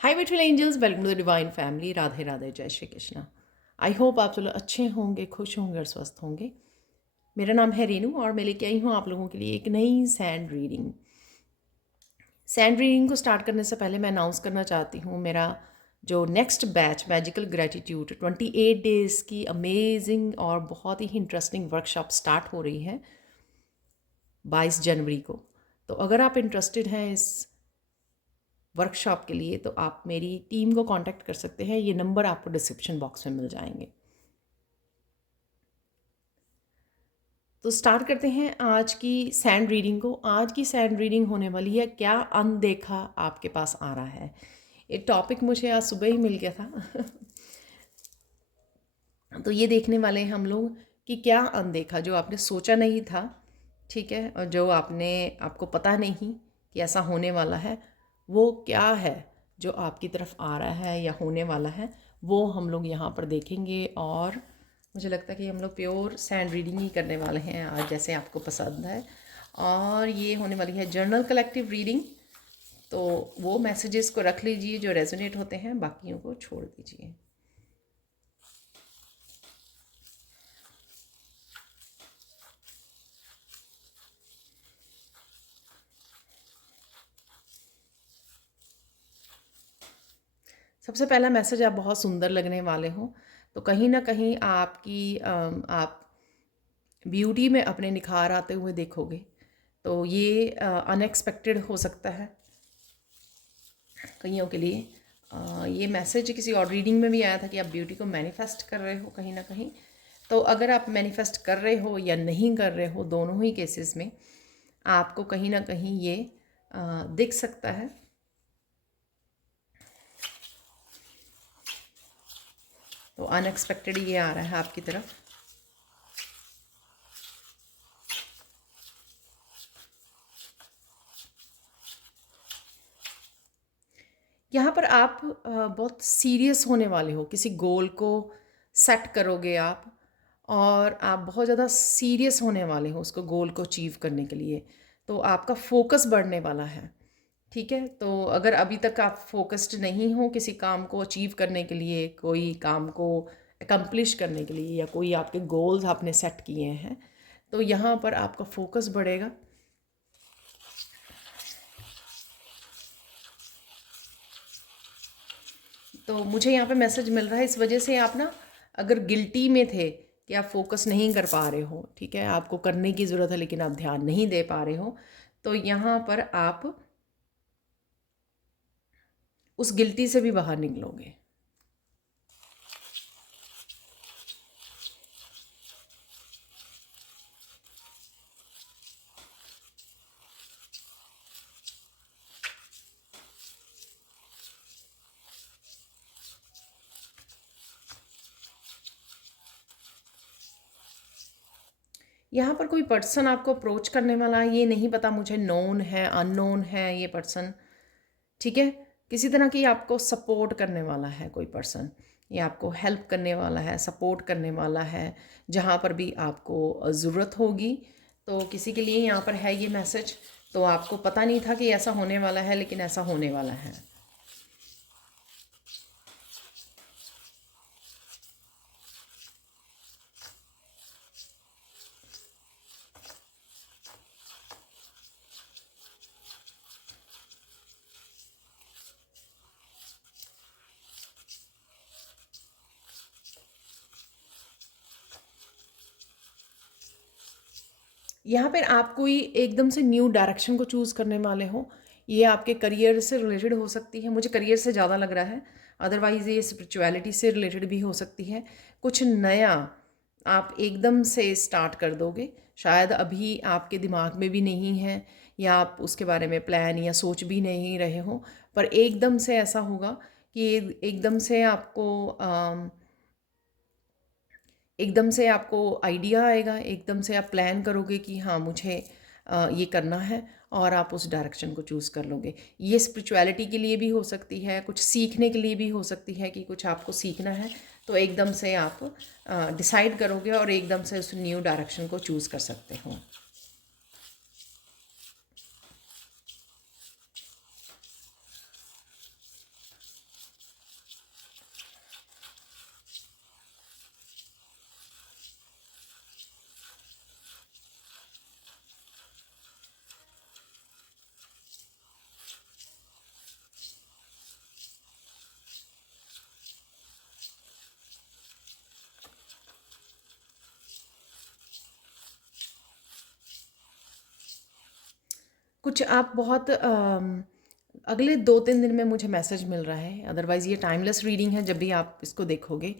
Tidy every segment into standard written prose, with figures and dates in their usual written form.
Hi beautiful angels, welcome to the divine family. Radhe Radhe, जय Shri Krishna. I hope आप सब लोग अच्छे होंगे, खुश होंगे और स्वस्थ होंगे। मेरा नाम है रेनू और मैं लेके आई हूँ आप लोगों के लिए एक नई सैंड रीडिंग। सैंड रीडिंग को स्टार्ट करने से पहले मैं अनाउंस करना चाहती हूँ मेरा जो next batch magical gratitude 28 days की अमेजिंग और बहुत ही इंटरेस्टिंग वर्कशॉप स्टार्ट हो रही है 22 जनवरी को। तो अगर आप इंटरेस्टेड हैं इस वर्कशॉप के लिए तो आप मेरी टीम को कांटेक्ट कर सकते हैं। ये नंबर आपको डिस्क्रिप्शन बॉक्स में मिल जाएंगे। तो स्टार्ट करते हैं आज की सैंड रीडिंग को। आज की सैंड रीडिंग होने वाली है क्या अनदेखा आपके पास आ रहा है। ये टॉपिक मुझे आज सुबह ही मिल गया था तो ये देखने वाले हैं हम लोग कि क्या अनदेखा जो आपने सोचा नहीं था, ठीक है, और जो आपको पता नहीं कि ऐसा होने वाला है, वो क्या है जो आपकी तरफ आ रहा है या होने वाला है, वो हम लोग यहाँ पर देखेंगे। और मुझे लगता है कि हम लोग प्योर सैंड रीडिंग ही करने वाले हैं आज, जैसे आपको पसंद है। और ये होने वाली है जर्नल कलेक्टिव रीडिंग। तो वो मैसेजेस को रख लीजिए जो रेजोनेट होते हैं, बाकियों को छोड़ दीजिए। सबसे पहला मैसेज आप बहुत सुंदर लगने वाले हो, तो कहीं ना कहीं आप ब्यूटी में अपने निखार आते हुए देखोगे। तो ये अनएक्सपेक्टेड हो सकता है कईयों के लिए। ये मैसेज किसी और रीडिंग में भी आया था कि आप ब्यूटी को मैनिफेस्ट कर रहे हो कहीं ना कहीं। तो अगर आप मैनिफेस्ट कर रहे हो या नहीं कर रहे हो, दोनों ही केसेस में आपको कहीं ना कहीं ये दिख सकता है। तो अनएक्सपेक्टेड ये आ रहा है आपकी तरफ। यहाँ पर आप बहुत सीरियस होने वाले हो, किसी गोल को सेट करोगे आप, और आप बहुत ज़्यादा सीरियस होने वाले हो उसको गोल को अचीव करने के लिए। तो आपका फोकस बढ़ने वाला है, ठीक है। तो अगर अभी तक आप फोकस्ड नहीं हो किसी काम को अचीव करने के लिए, कोई काम को अकम्प्लिश करने के लिए, या कोई आपके गोल्स आपने सेट किए हैं, तो यहाँ पर आपका फोकस बढ़ेगा। तो मुझे यहाँ पे मैसेज मिल रहा है, इस वजह से आप ना अगर गिल्टी में थे कि आप फोकस नहीं कर पा रहे हो, ठीक है, आपको करने की ज़रूरत है लेकिन आप ध्यान नहीं दे पा रहे हो, तो यहाँ पर आप उस गिल्टी से भी बाहर निकलोगे। यहाँ पर कोई पर्सन आपको अप्रोच करने वाला है, ये नहीं पता मुझे नोन है अननोन है ये पर्सन, ठीक है। किसी तरह की आपको सपोर्ट करने वाला है कोई पर्सन, ये आपको हेल्प करने वाला है, सपोर्ट करने वाला है जहाँ पर भी आपको ज़रूरत होगी। तो किसी के लिए यहाँ पर है ये मैसेज, तो आपको पता नहीं था कि ऐसा होने वाला है, लेकिन ऐसा होने वाला है। यहाँ पर आप कोई एकदम से न्यू डायरेक्शन को चूज़ करने वाले हो। ये आपके करियर से रिलेटेड हो सकती है, मुझे करियर से ज़्यादा लग रहा है, अदरवाइज़ ये स्पिरिचुअलिटी से रिलेटेड भी हो सकती है। कुछ नया आप एकदम से स्टार्ट कर दोगे, शायद अभी आपके दिमाग में भी नहीं है, या आप उसके बारे में प्लान या सोच भी नहीं रहे हो, पर एकदम से ऐसा होगा कि एकदम से आपको आइडिया आएगा, एकदम से आप प्लान करोगे कि हाँ मुझे ये करना है, और आप उस डायरेक्शन को चूज़ कर लोगे। ये स्पिरिचुअलिटी के लिए भी हो सकती है, कुछ सीखने के लिए भी हो सकती है कि कुछ आपको सीखना है, तो एकदम से आप डिसाइड करोगे और एकदम से उस न्यू डायरेक्शन को चूज़ कर सकते हो। कुछ आप बहुत अगले 2-3 दिन में मुझे मैसेज मिल रहा है, अदरवाइज़ ये टाइमलेस रीडिंग है जब भी आप इसको देखोगे।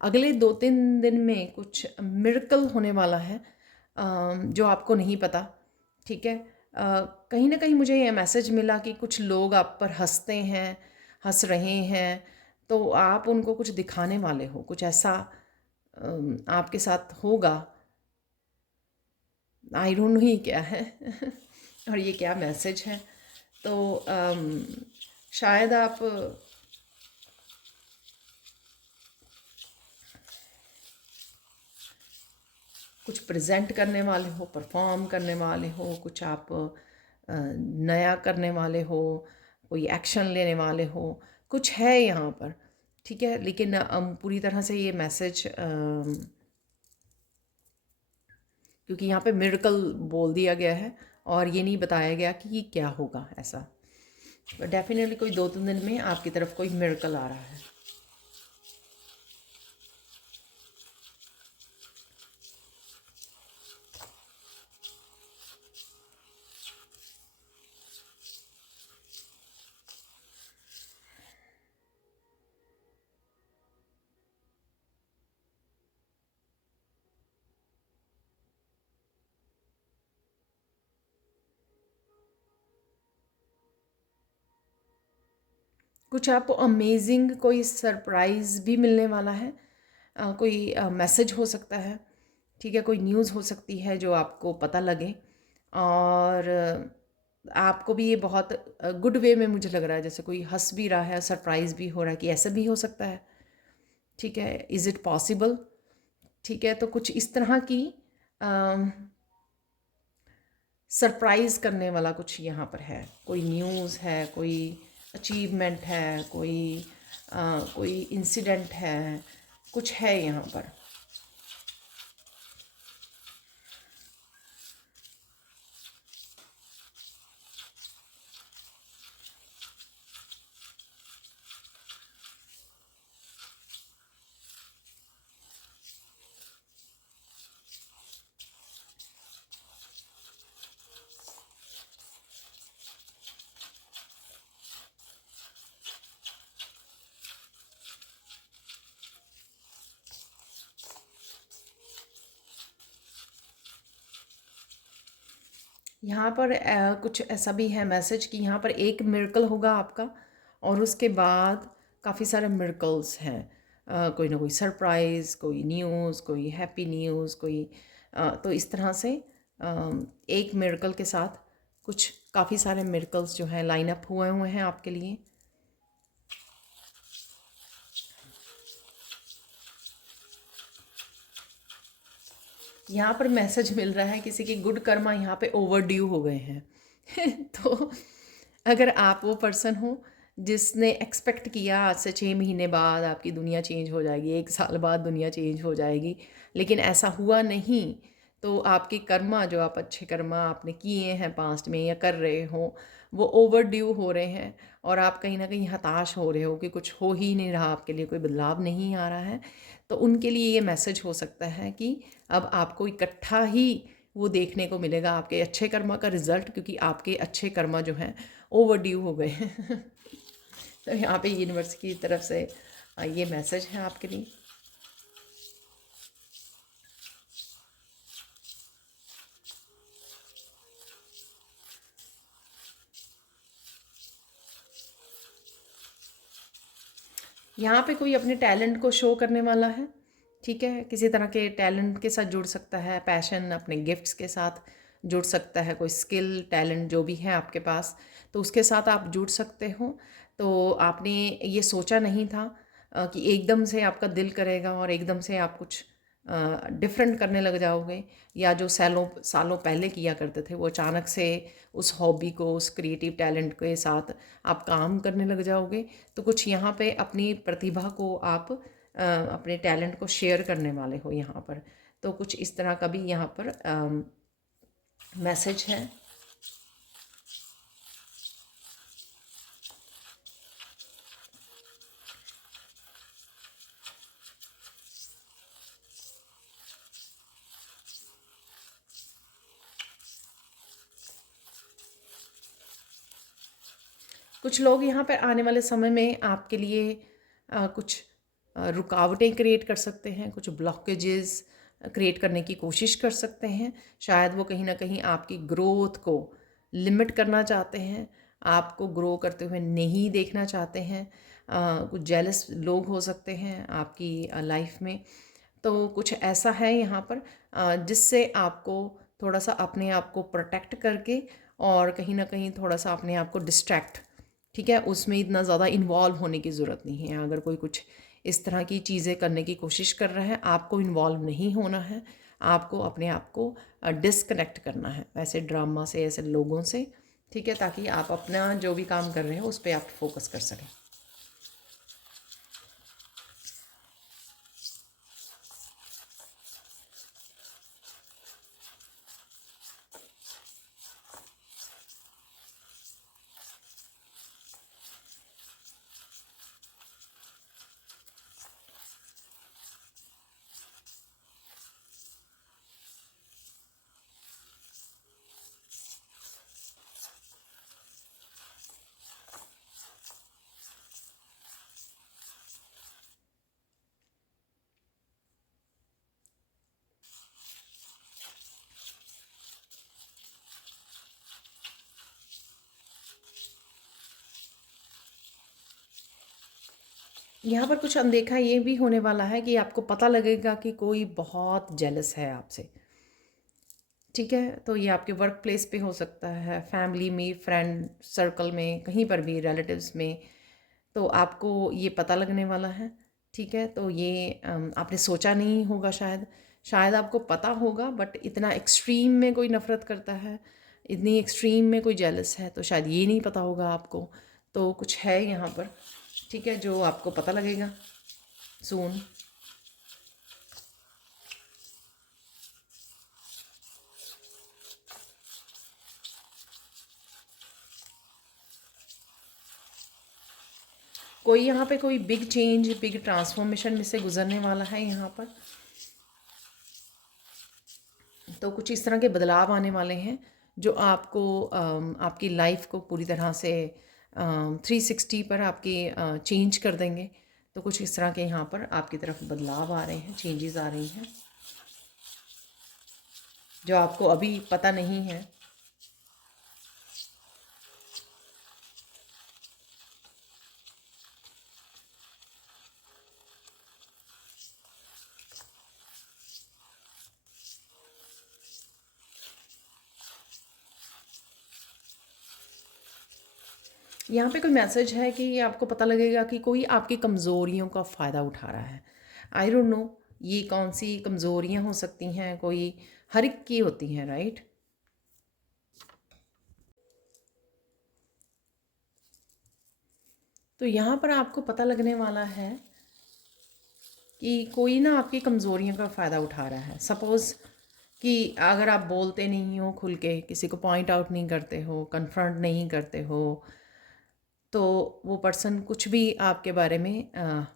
अगले 2-3 दिन में कुछ मिरेकल होने वाला है, जो आपको नहीं पता, ठीक है? कहीं न कहीं मुझे ये मैसेज मिला कि कुछ लोग आप पर हँसते हैं, हँस रहे हैं, तो आप उनको कुछ दिखाने वाले हो, कुछ ऐसा आपके साथ होगा। आई डोंट नो ये क्या है और ये क्या मैसेज है। तो शायद आप कुछ प्रेजेंट करने वाले हो, परफॉर्म करने वाले हो, कुछ आप नया करने वाले हो, कोई एक्शन लेने वाले हो, कुछ है यहाँ पर, ठीक है? लेकिन पूरी तरह से ये मैसेज, क्योंकि यहाँ पे मिरेकल बोल दिया गया है और ये नहीं बताया गया कि ये क्या होगा ऐसा। डेफिनेटली कोई 2-3 दिन में आपकी तरफ कोई मिरेकल आ रहा है। कुछ आपको अमेजिंग कोई सरप्राइज़ भी मिलने वाला है। कोई मैसेज हो सकता है, ठीक है? कोई न्यूज़ हो सकती है जो आपको पता लगे और आपको भी ये बहुत गुड वे में मुझे लग रहा है, जैसे कोई हँस भी रहा है, सरप्राइज़ भी हो रहा है कि ऐसा भी हो सकता है, ठीक है? Is it possible? ठीक है? तो कुछ इस तरह की सरप्राइज़ करने वाला कुछ यहाँ पर है। कोई न्यूज़ है, कोई अचीवमेंट है, कोई इंसिडेंट है, कुछ है यहाँ पर। यहाँ पर कुछ ऐसा भी है मैसेज कि यहाँ पर एक मिरेकल होगा आपका और उसके बाद काफ़ी सारे मिरेकल्स हैं। कोई ना कोई सरप्राइज़, कोई न्यूज़, कोई हैप्पी न्यूज़, तो इस तरह से एक मिरेकल के साथ कुछ काफ़ी सारे मिरेकल्स जो हैं लाइन अप हुए हुए हैं आपके लिए। यहाँ पर मैसेज मिल रहा है किसी के गुड कर्मा यहाँ पे ओवर ड्यू हो गए हैं तो अगर आप वो पर्सन हो जिसने एक्सपेक्ट किया आज से 6 महीने बाद आपकी दुनिया चेंज हो जाएगी, 1 साल बाद दुनिया चेंज हो जाएगी, लेकिन ऐसा हुआ नहीं, तो आपके कर्मा जो आप अच्छे कर्मा आपने किए हैं पास्ट में या कर रहे हो, वो ओवर ड्यू हो रहे हैं और आप कहीं ना कहीं हताश हो रहे हो कि कुछ हो ही नहीं रहा, आपके लिए कोई बदलाव नहीं आ रहा है। तो उनके लिए ये मैसेज हो सकता है कि अब आपको इकट्ठा ही वो देखने को मिलेगा आपके अच्छे कर्मा का रिजल्ट, क्योंकि आपके अच्छे कर्मा जो हैं ओवर ड्यू हो गए हैं तो यहाँ पे यूनिवर्स की तरफ से ये मैसेज है आपके लिए। यहाँ पे कोई अपने टैलेंट को शो करने वाला है, ठीक है? किसी तरह के टैलेंट के साथ जुड़ सकता है, पैशन अपने गिफ्ट्स के साथ जुड़ सकता है, कोई स्किल टैलेंट जो भी है आपके पास, तो उसके साथ आप जुड़ सकते हो। तो आपने ये सोचा नहीं था कि एकदम से आपका दिल करेगा और एकदम से आप कुछ डिफरेंट करने लग जाओगे, या जो सालों सालों पहले किया करते थे वो अचानक से उस हॉबी को, उस क्रिएटिव टैलेंट के साथ आप काम करने लग जाओगे। तो कुछ यहाँ पे अपनी प्रतिभा को आप अपने टैलेंट को शेयर करने वाले हो यहाँ पर। तो कुछ इस तरह का भी यहाँ पर मैसेज है। कुछ लोग यहाँ पर आने वाले समय में आपके लिए कुछ रुकावटें क्रिएट कर सकते हैं, कुछ ब्लॉकेजेस क्रिएट करने की कोशिश कर सकते हैं। शायद वो कहीं ना कहीं आपकी ग्रोथ को लिमिट करना चाहते हैं, आपको ग्रो करते हुए नहीं देखना चाहते हैं। कुछ जेलस लोग हो सकते हैं आपकी लाइफ में। तो कुछ ऐसा है यहाँ पर जिससे आपको थोड़ा सा अपने आप को प्रोटेक्ट करके और कहीं ना कहीं थोड़ा सा अपने आप को डिस्ट्रैक्ट, ठीक है, उसमें इतना ज़्यादा इन्वॉल्व होने की ज़रूरत नहीं है। अगर कोई कुछ इस तरह की चीज़ें करने की कोशिश कर रहा है, आपको इन्वॉल्व नहीं होना है, आपको अपने आप को डिस्कनेक्ट करना है ऐसे ड्रामा से, ऐसे लोगों से, ठीक है, ताकि आप अपना जो भी काम कर रहे हैं उस पर आप फोकस कर सकें। यहाँ पर कुछ अनदेखा ये भी होने वाला है कि आपको पता लगेगा कि कोई बहुत जेलस है आपसे, ठीक है। तो ये आपके वर्क प्लेस पे हो सकता है, फैमिली में, फ्रेंड सर्कल में, कहीं पर भी, रिलेटिव्स में। तो आपको ये पता लगने वाला है, ठीक है। तो ये आपने सोचा नहीं होगा, शायद शायद आपको पता होगा, बट इतना एक्सट्रीम में कोई नफ़रत करता है, इतनी एक्सट्रीम में कोई जेलस है, तो शायद ये नहीं पता होगा आपको। तो कुछ है यहाँ पर, ठीक है, जो आपको पता लगेगा सून। कोई यहाँ पे कोई बिग चेंज, बिग ट्रांसफॉर्मेशन में से गुजरने वाला है यहाँ पर। तो कुछ इस तरह के बदलाव आने वाले हैं जो आपको आपकी लाइफ को पूरी तरह से 360 पर आपकी चेंज कर देंगे। तो कुछ इस तरह के यहाँ पर आपकी तरफ बदलाव आ रहे हैं, चेंजेस आ रही हैं जो आपको अभी पता नहीं है। यहाँ पे कोई मैसेज है कि आपको पता लगेगा कि कोई आपकी कमज़ोरियों का फ़ायदा उठा रहा है। आई डोंट नो ये कौन सी कमज़ोरियाँ हो सकती हैं, कोई हर एक की होती हैं, राइट। तो यहाँ पर आपको पता लगने वाला है कि कोई ना आपकी कमज़ोरियों का फ़ायदा उठा रहा है। सपोज़ कि अगर आप बोलते नहीं हो खुल के, किसी को पॉइंट आउट नहीं करते हो, कन्फ्रंट नहीं करते हो, तो वो पर्सन कुछ भी आपके बारे में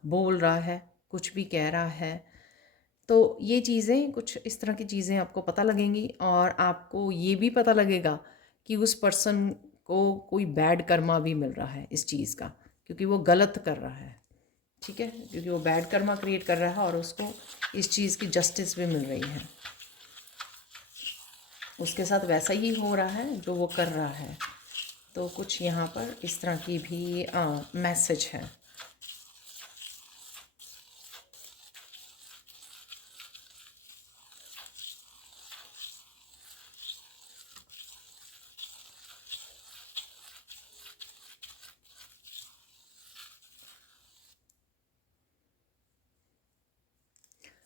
बोल रहा है, कुछ भी कह रहा है। तो ये चीज़ें, कुछ इस तरह की चीज़ें आपको पता लगेंगी और आपको ये भी पता लगेगा कि उस पर्सन को कोई बैड कर्मा भी मिल रहा है इस चीज़ का, क्योंकि वो गलत कर रहा है, ठीक है, क्योंकि वो बैड कर्मा क्रिएट कर रहा है और उसको इस चीज़ की जस्टिस भी मिल रही है। उसके साथ वैसा ही हो रहा है जो वो कर रहा है। तो कुछ यहाँ पर इस तरह की भी मैसेज है।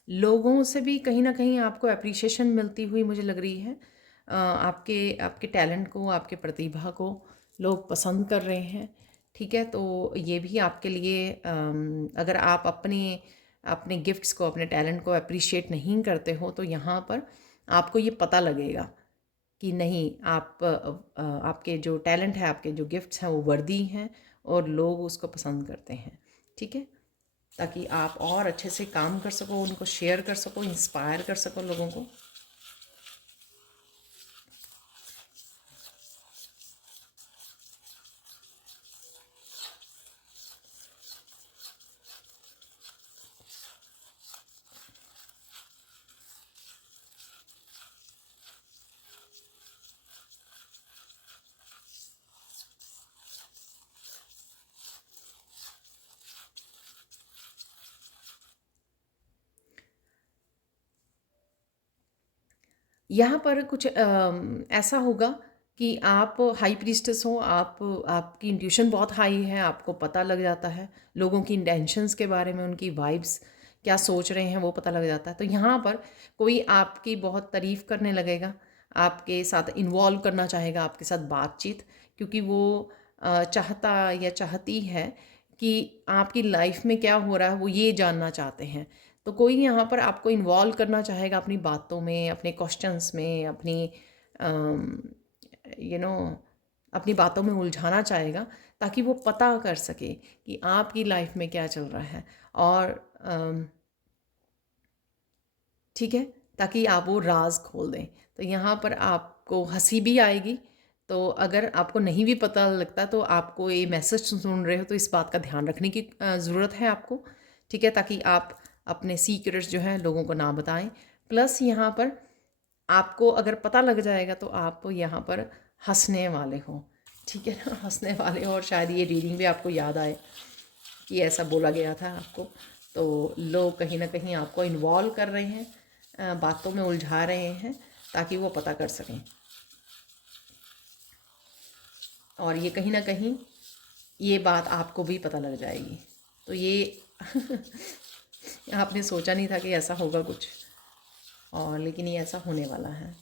लोगों से भी कहीं ना कहीं आपको अप्रिशिएशन मिलती हुई मुझे लग रही है। आपके आपके टैलेंट को, आपके प्रतिभा को लोग पसंद कर रहे हैं, ठीक है। तो ये भी आपके लिए अगर आप अपने अपने गिफ्ट्स को, अपने टैलेंट को अप्रिशिएट नहीं करते हो, तो यहाँ पर आपको ये पता लगेगा कि नहीं, आप आपके जो टैलेंट है, आपके जो गिफ्ट्स हैं वो वर्दी हैं और लोग उसको पसंद करते हैं, ठीक है। ताकि आप और अच्छे से काम कर सको, उनको शेयर कर सको, इंस्पायर कर सको लोगों को। यहाँ पर कुछ ऐसा होगा कि आप हाई प्रीस्टेस हो, आपकी इंट्यूशन बहुत हाई है, आपको पता लग जाता है लोगों की इंटेंशंस के बारे में, उनकी वाइब्स क्या सोच रहे हैं वो पता लग जाता है। तो यहाँ पर कोई आपकी बहुत तारीफ़ करने लगेगा, आपके साथ इन्वॉल्व करना चाहेगा, आपके साथ बातचीत, क्योंकि वो चाहता या चाहती है कि आपकी लाइफ में क्या हो रहा है वो ये जानना चाहते हैं। तो कोई यहाँ पर आपको इन्वॉल्व करना चाहेगा अपनी बातों में, अपने क्वेश्चंस में, अपनी यू नो अपनी बातों में उलझाना चाहेगा, ताकि वो पता कर सके कि आपकी लाइफ में क्या चल रहा है। और ठीक है, ताकि आप वो राज खोल दें। तो यहाँ पर आपको हंसी भी आएगी। तो अगर आपको नहीं भी पता लगता तो आपको ये मैसेज सुन रहे हो तो इस बात का ध्यान रखने की ज़रूरत है आपको, ठीक है, ताकि आप अपने सीक्रेट्स जो हैं लोगों को ना बताएं। प्लस यहाँ पर आपको अगर पता लग जाएगा तो आप यहाँ पर हंसने वाले हो, ठीक है ना, हंसने वाले हो। और शायद ये रीडिंग भी आपको याद आए कि ऐसा बोला गया था आपको। तो लोग कहीं ना कहीं आपको इन्वॉल्व कर रहे हैं, बातों में उलझा रहे हैं, ताकि वो पता कर सकें। और ये कहीं ना कहीं ये बात आपको भी पता लग जाएगी। तो ये आपने सोचा नहीं था कि ऐसा होगा कुछ, और लेकिन ये ऐसा होने वाला है।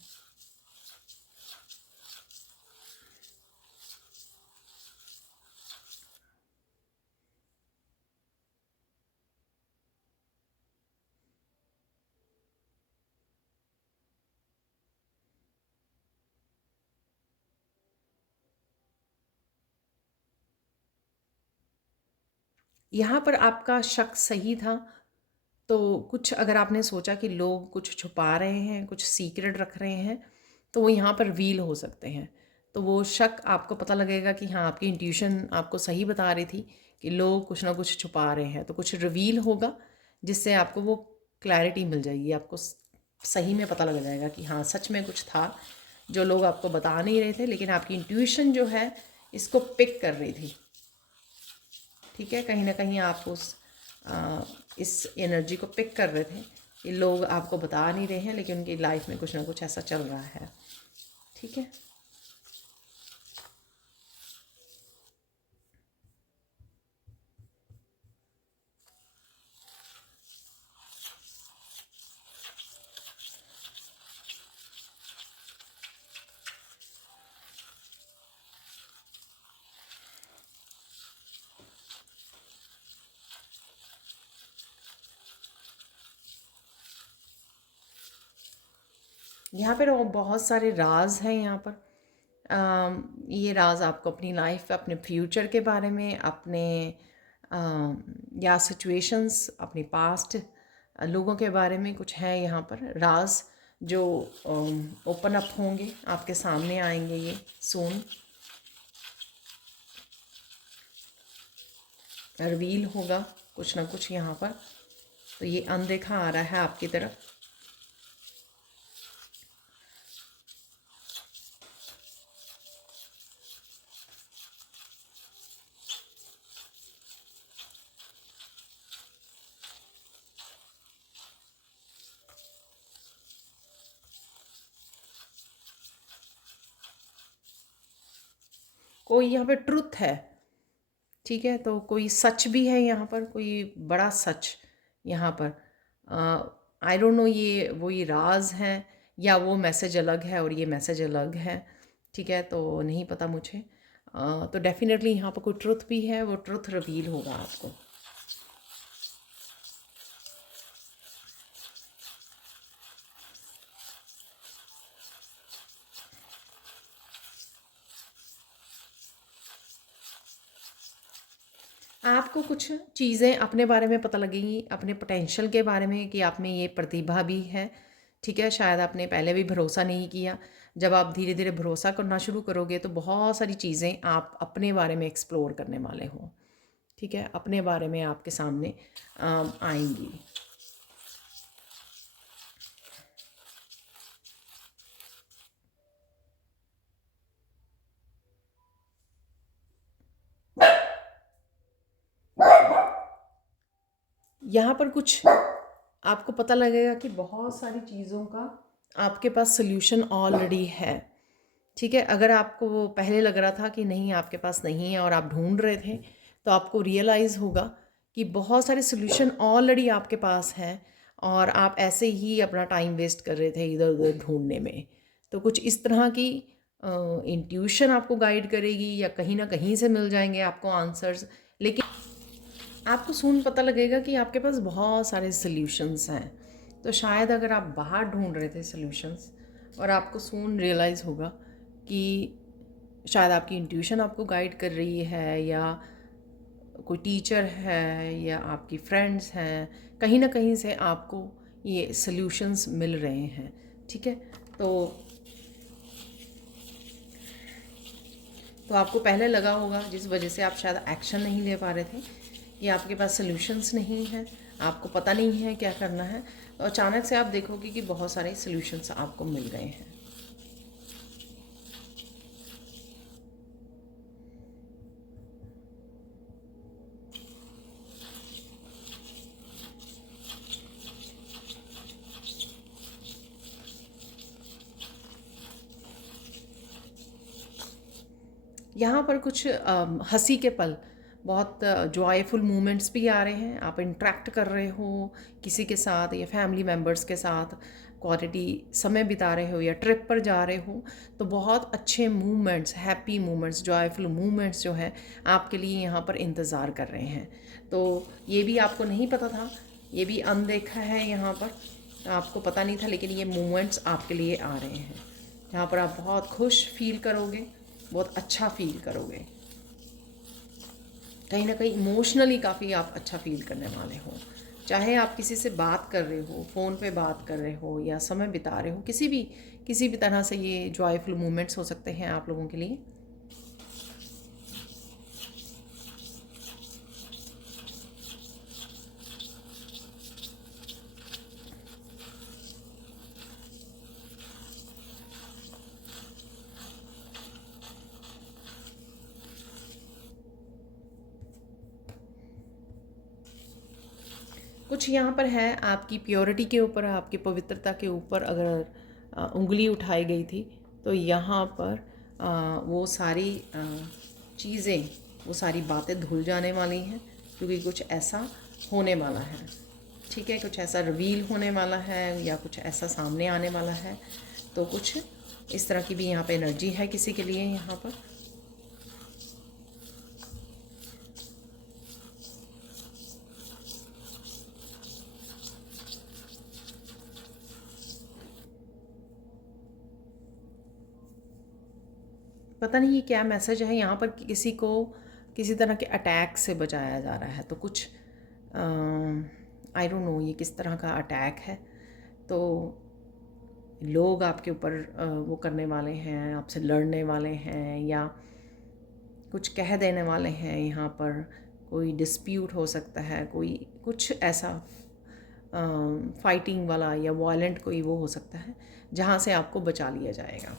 यहाँ पर आपका शक सही था। तो कुछ अगर आपने सोचा कि लोग कुछ छुपा रहे हैं, कुछ सीक्रेट रख रहे हैं, तो वो यहाँ पर रीवील हो सकते हैं। तो वो शक आपको पता लगेगा कि हाँ, आपकी इंट्यूशन आपको सही बता रही थी कि लोग कुछ ना कुछ छुपा रहे हैं। तो कुछ रिवील होगा जिससे आपको वो क्लैरिटी मिल जाएगी, आपको सही में पता लग जाएगा कि हाँ, सच में कुछ था जो लोग आपको बता नहीं रहे थे, लेकिन आपकी इंट्यूशन जो है इसको पिक कर रही थी। ठीक है, कहीं ना कहीं आप इस एनर्जी को पिक कर रहे थे कि लोग आपको बता नहीं रहे हैं, लेकिन उनकी लाइफ में कुछ ना कुछ ऐसा चल रहा है। ठीक है, यहाँ पर और बहुत सारे राज हैं यहाँ पर। ये राज आपको अपनी लाइफ, अपने फ्यूचर के बारे में, अपने या सिचुएशंस, अपने पास्ट लोगों के बारे में कुछ है यहाँ पर राज, जो ओपन अप होंगे, आपके सामने आएंगे ये सून, रिवील होगा कुछ ना कुछ यहाँ पर। तो ये अनदेखा आ रहा है आपकी तरफ। कोई यहाँ पे ट्रुथ है, ठीक है, तो कोई सच भी है यहाँ पर, कोई बड़ा सच यहाँ पर। आई डोंट नो ये वही राज है या वो मैसेज अलग है और ये मैसेज अलग है, ठीक है, तो नहीं पता मुझे। तो डेफिनेटली यहाँ पर कोई ट्रुथ भी है, वो ट्रुथ रिवील होगा आपको। आपको कुछ चीज़ें अपने बारे में पता लगेंगी, अपने पोटेंशियल के बारे में, कि आप में ये प्रतिभा भी है, ठीक है। शायद आपने पहले भी भरोसा नहीं किया। जब आप धीरे धीरे भरोसा करना शुरू करोगे तो बहुत सारी चीज़ें आप अपने बारे में एक्सप्लोर करने वाले हो, ठीक है, अपने बारे में आपके सामने आएंगी। यहाँ पर कुछ आपको पता लगेगा कि बहुत सारी चीज़ों का आपके पास सोल्यूशन ऑलरेडी है। ठीक है, अगर आपको पहले लग रहा था कि नहीं आपके पास नहीं है और आप ढूंढ रहे थे, तो आपको रियलाइज़ होगा कि बहुत सारे सोल्यूशन ऑलरेडी आपके पास हैं और आप ऐसे ही अपना टाइम वेस्ट कर रहे थे इधर उधर ढूंढने में। तो कुछ इस तरह की इंट्यूशन आपको गाइड करेगी या कहीं ना कहीं से मिल जाएंगे आपको आंसर्स, लेकिन आपको सून पता लगेगा कि आपके पास बहुत सारे सल्यूशंस हैं। तो शायद अगर आप बाहर ढूंढ रहे थे सल्यूशंस और आपको सून रियलाइज़ होगा कि शायद आपकी इंट्यूशन आपको गाइड कर रही है या कोई टीचर है या आपकी फ्रेंड्स हैं, कहीं ना कहीं से आपको ये सल्यूशंस मिल रहे हैं। ठीक है, तो आपको पहले लगा होगा जिस वजह से आप शायद एक्शन नहीं ले पा रहे थे कि आपके पास सल्यूशंस नहीं हैं, आपको पता नहीं है क्या करना है। तो अचानक से आप देखोगे कि बहुत सारे सल्यूशंस आपको मिल गए हैं। यहाँ पर कुछ हंसी के पल, बहुत जॉयफुल मोमेंट्स भी आ रहे हैं। आप इंटरेक्ट कर रहे हो किसी के साथ या फैमिली मेम्बर्स के साथ, क्वालिटी समय बिता रहे हो या ट्रिप पर जा रहे हो, तो बहुत अच्छे moments, happy moments, joyful moments जो हैं आपके लिए यहाँ पर इंतज़ार कर रहे हैं। तो ये भी आपको नहीं पता था, ये भी अनदेखा है यहाँ पर, आपको पता नहीं था, लेकिन ये मोमेंट्स आपके लिए आ रहे हैं जहाँ पर आप बहुत खुश फील करोगे, बहुत अच्छा फील करोगे, कहीं ना कहीं इमोशनली काफ़ी आप अच्छा फील करने वाले हो। चाहे आप किसी से बात कर रहे हो, फ़ोन पे बात कर रहे हो या समय बिता रहे हो, किसी भी तरह से ये जॉयफुल मोमेंट्स हो सकते हैं आप लोगों के लिए। कुछ यहाँ पर है आपकी प्योरिटी के ऊपर, आपकी पवित्रता के ऊपर अगर उंगली उठाई गई थी, तो यहाँ पर वो सारी चीज़ें, वो सारी बातें धुल जाने वाली हैं, क्योंकि कुछ ऐसा होने वाला है। ठीक है, कुछ ऐसा रिवील होने वाला है या कुछ ऐसा सामने आने वाला है। तो कुछ इस तरह की भी यहाँ पे एनर्जी है किसी के लिए यहाँ पर। पता नहीं ये क्या मैसेज है यहाँ पर, किसी को किसी तरह के अटैक से बचाया जा रहा है। तो कुछ आई डोंट नो ये किस तरह का अटैक है। तो लोग आपके ऊपर वो करने वाले हैं, आपसे लड़ने वाले हैं या कुछ कह देने वाले हैं। यहाँ पर कोई डिस्प्यूट हो सकता है, कोई कुछ ऐसा फाइटिंग वाला या वायलेंट कोई वो हो सकता है जहाँ से आपको बचा लिया जाएगा।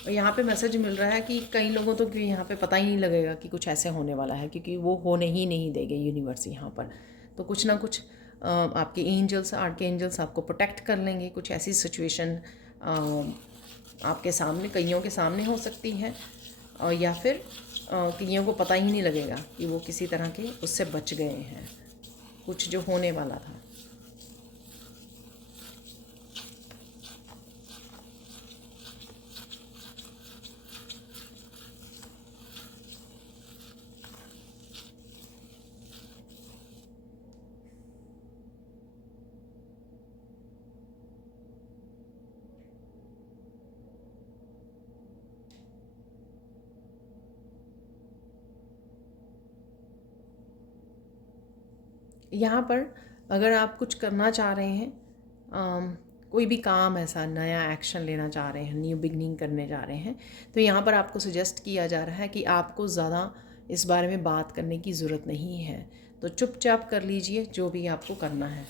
और यहाँ पे मैसेज मिल रहा है कि कई लोगों तो कि यहाँ पे पता ही नहीं लगेगा कि कुछ ऐसे होने वाला है, क्योंकि वो होने ही नहीं देंगे यूनिवर्स यहाँ पर। तो कुछ ना कुछ आपके एंजल्स, आर्क एंजल्स आपको प्रोटेक्ट कर लेंगे। कुछ ऐसी सिचुएशन आपके सामने, कईयों के सामने हो सकती है, और या फिर कईयों को पता ही नहीं लगेगा कि वो किसी तरह के उससे बच गए हैं, कुछ जो होने वाला था। यहाँ पर अगर आप कुछ करना चाह रहे हैं, कोई भी काम ऐसा नया एक्शन लेना चाह रहे हैं, न्यू बिगनिंग करने जा रहे हैं, तो यहाँ पर आपको सजेस्ट किया जा रहा है कि आपको ज़्यादा इस बारे में बात करने की ज़रूरत नहीं है। तो चुपचाप कर लीजिए जो भी आपको करना है।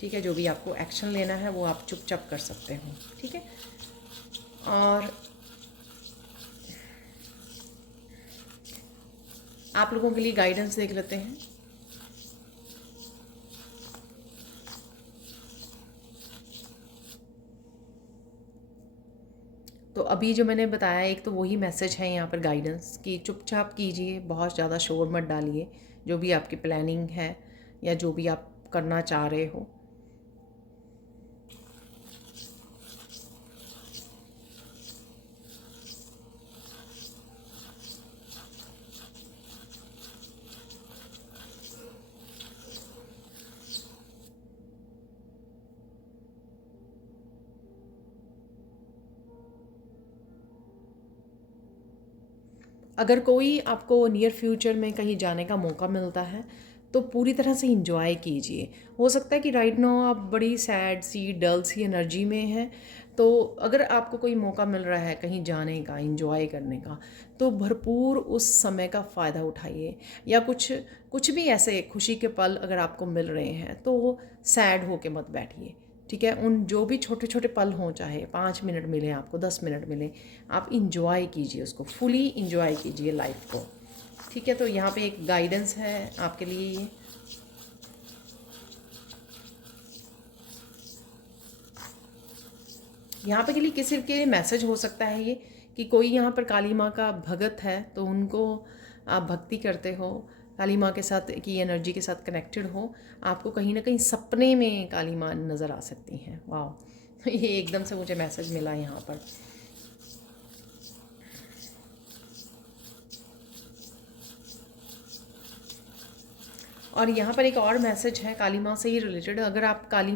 ठीक है, जो भी आपको एक्शन लेना है वो आप चुपचाप कर सकते हो। ठीक है, और आप लोगों के लिए गाइडेंस देख लेते हैं। तो अभी जो मैंने बताया, एक तो वही मैसेज है यहाँ पर गाइडेंस कि चुपचाप कीजिए, बहुत ज़्यादा शोर मत डालिए, जो भी आपकी प्लानिंग है या जो भी आप करना चाह रहे हो। अगर कोई आपको नियर फ्यूचर में कहीं जाने का मौका मिलता है तो पूरी तरह से इंजॉय कीजिए। हो सकता है कि राइट नाउ आप बड़ी सैड सी, डल सी एनर्जी में हैं, तो अगर आपको कोई मौका मिल रहा है कहीं जाने का, इंजॉय करने का, तो भरपूर उस समय का फ़ायदा उठाइए। या कुछ कुछ भी ऐसे खुशी के पल अगर आपको मिल रहे हैं तो सैड होके मत बैठिए, ठीक है। उन जो भी छोटे छोटे पल हों, चाहे 5 मिनट मिले आपको, 10 मिनट मिले, आप इंजॉय कीजिए उसको, फुली इंजॉय कीजिए लाइफ को, ठीक है। तो यहाँ पे एक गाइडेंस है आपके लिए ये। यहाँ पे के लिए किसी के मैसेज हो सकता है ये कि कोई यहाँ पर काली माँ का भगत है, तो उनको आप भक्ति करते हो, काली माँ के साथ की एनर्जी के साथ कनेक्टेड हो, आपको कहीं ना कहीं सपने में काली माँ नज़र आ सकती हैं। वाह ये एकदम से मुझे मैसेज मिला यहाँ पर। और यहाँ पर एक और मैसेज है काली माँ से ही रिलेटेड। अगर आप काली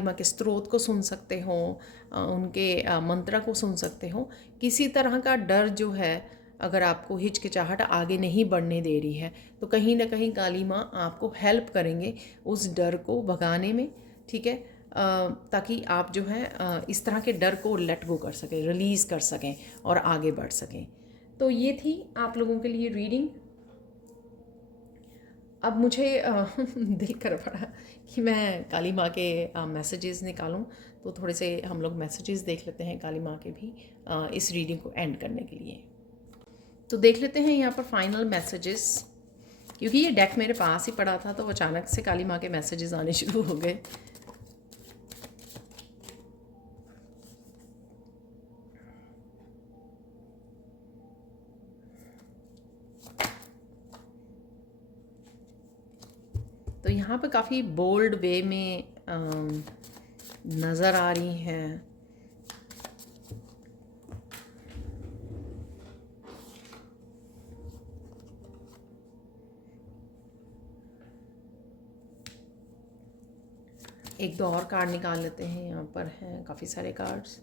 माँ के स्त्रोत को सुन सकते हो, उनके मंत्र को सुन सकते हो, किसी तरह का डर जो है, अगर आपको हिचकिचाहट आगे नहीं बढ़ने दे रही है, तो कहीं ना कहीं काली माँ आपको हेल्प करेंगे उस डर को भगाने में, ठीक है। ताकि आप जो है इस तरह के डर को लेट गो कर सकें, रिलीज़ कर सकें और आगे बढ़ सकें। तो ये थी आप लोगों के लिए रीडिंग। अब मुझे दिल कर पड़ा कि मैं काली माँ के मैसेजेस निकालूं, तो थोड़े से हम लोग मैसेजेस देख लेते हैं काली माँ के भी इस रीडिंग को एंड करने के लिए। तो देख लेते हैं यहाँ पर फाइनल मैसेजेस। क्योंकि ये डेक मेरे पास ही पड़ा था, तो अचानक से काली माँ के मैसेजेस आने शुरू हो गए। तो यहाँ पर काफ़ी बोल्ड वे में नज़र आ रही हैं। एक दो और कार्ड निकाल लेते हैं, यहाँ पर हैं काफ़ी सारे कार्ड्स।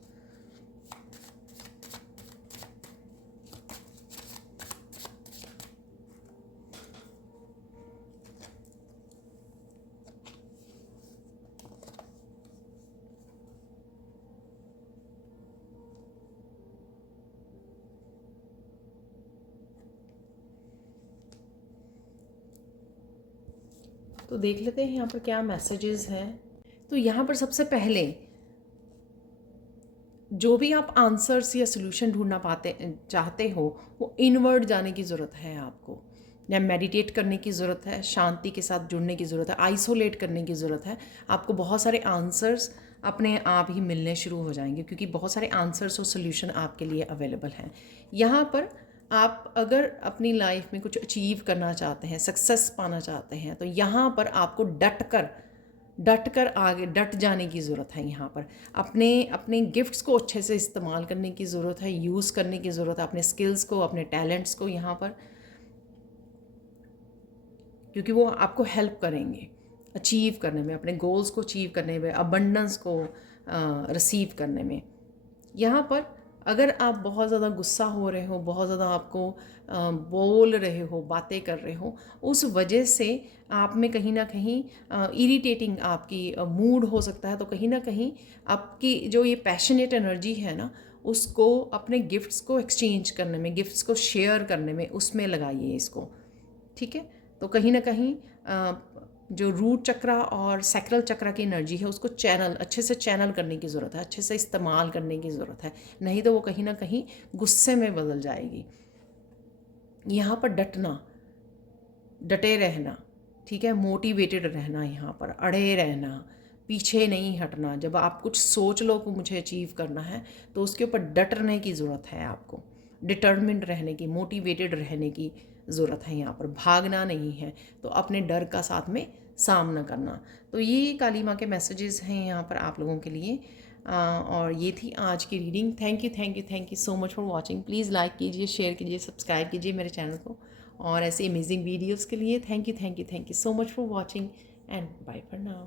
तो देख लेते हैं यहाँ पर क्या मैसेजेस हैं। तो यहाँ पर सबसे पहले जो भी आप आंसर्स या सॉल्यूशन ढूंढना चाहते हो, वो इनवर्ड जाने की ज़रूरत है आपको, या मेडिटेट करने की ज़रूरत है, शांति के साथ जुड़ने की ज़रूरत है, आइसोलेट करने की ज़रूरत है। आपको बहुत सारे आंसर्स अपने आप ही मिलने शुरू हो जाएंगे, क्योंकि बहुत सारे आंसर्स और सॉल्यूशन आपके लिए अवेलेबल हैं। यहाँ पर आप अगर अपनी लाइफ में कुछ अचीव करना चाहते हैं, सक्सेस पाना चाहते हैं, तो यहाँ पर आपको डट कर आगे डट जाने की ज़रूरत है। यहाँ पर अपने अपने गिफ्ट्स को अच्छे से इस्तेमाल करने की ज़रूरत है, यूज़ करने की ज़रूरत है, अपने स्किल्स को, अपने टैलेंट्स को यहाँ पर, क्योंकि वो आपको हेल्प करेंगे अचीव करने में, अपने गोल्स को अचीव करने में, अबंडेंस को रिसीव करने में। यहाँ पर अगर आप बहुत ज़्यादा गुस्सा हो रहे हो, बहुत ज़्यादा आपको बोल रहे हो, बातें कर रहे हो, उस वजह से आप में कहीं ना कहीं इरिटेटिंग आपकी मूड हो सकता है। तो कहीं ना कहीं आपकी जो ये पैशनेट एनर्जी है ना, उसको अपने गिफ्ट्स को एक्सचेंज करने में, गिफ्ट्स को शेयर करने में, उसमें लगाइए इसको, ठीक है। तो कहीं ना कहीं जो रूट चक्रा और सैक्रल चक्रा की एनर्जी है, उसको अच्छे से चैनल करने की ज़रूरत है, अच्छे से इस्तेमाल करने की ज़रूरत है, नहीं तो वो कहीं ना कहीं गुस्से में बदल जाएगी। यहाँ पर डटे रहना, ठीक है, मोटिवेटेड रहना, यहाँ पर अड़े रहना, पीछे नहीं हटना। जब आप कुछ सोच लो कि मुझे अचीव करना है तो उसके ऊपर डटने की ज़रूरत है आपको, डिटर्मिन्ड रहने की, मोटिवेटेड रहने की ज़रूरत है। यहाँ पर भागना नहीं है, तो अपने डर का साथ में सामना करना। तो ये काली माँ के मैसेजेस हैं यहाँ पर आप लोगों के लिए। और ये थी आज की reading. Thank you thank you thank you so much for watching. Please like कीजिए, शेयर कीजिए, सब्सक्राइब कीजिए मेरे चैनल को, और ऐसे अमेजिंग वीडियोज़ के लिए thank you thank you thank you so much for watching and bye for now.